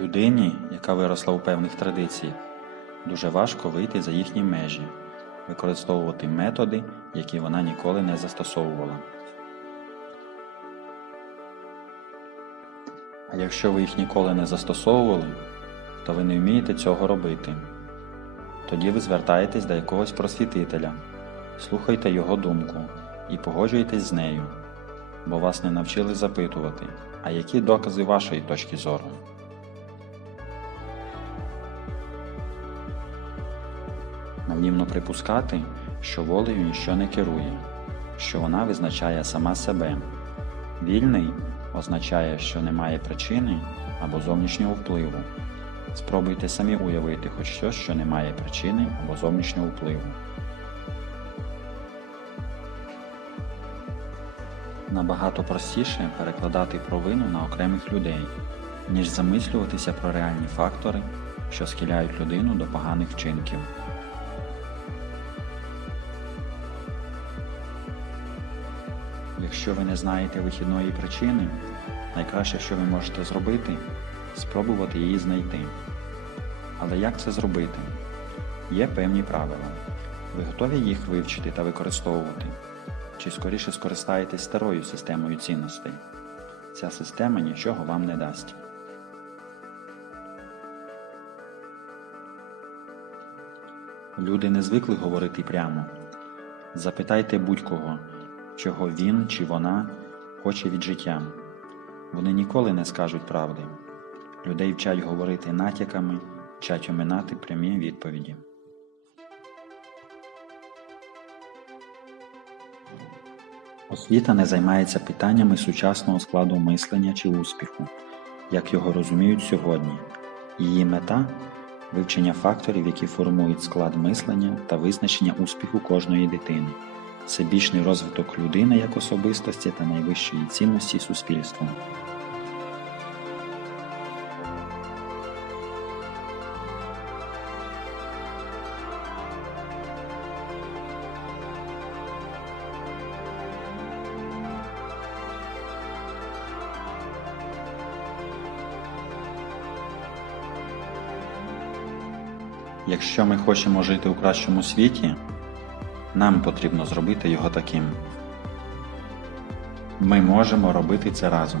Людині, яка виросла у певних традиціях, дуже важко вийти за їхні межі, використовувати методи, які вона ніколи не застосовувала. А якщо ви їх ніколи не застосовували, то ви не вмієте цього робити. Тоді ви звертаєтесь до якогось просвітителя, слухайте його думку і погоджуєтесь з нею, бо вас не навчили запитувати, а які докази вашої точки зору. Навнімно припускати, що волею ніщо не керує, що вона визначає сама себе. Вільний означає, що немає причини або зовнішнього впливу. Спробуйте самі уявити хоч щось, що не має причини або зовнішнього впливу. Набагато простіше перекладати провину на окремих людей, ніж замислюватися про реальні фактори, що схиляють людину до поганих вчинків. Якщо ви не знаєте вихідної причини, найкраще, що ви можете зробити, спробувати її знайти. Але як це зробити? Є певні правила. Ви готові їх вивчити та використовувати? Чи скоріше скористаєтесь старою системою цінностей? Ця система нічого вам не дасть. Люди не звикли говорити прямо. Запитайте будь-кого, чого він чи вона хоче від життя. Вони ніколи не скажуть правди. Людей вчать говорити натяками, вчать оминати прямі відповіді. Освіта не займається питаннями сучасного складу мислення чи успіху, як його розуміють сьогодні. Її мета вивчення факторів, які формують склад мислення та визначення успіху кожної дитини, всебічний розвиток людини як особистості та найвищої цінності суспільства. Якщо ми хочемо жити у кращому світі, нам потрібно зробити його таким. Ми можемо робити це разом.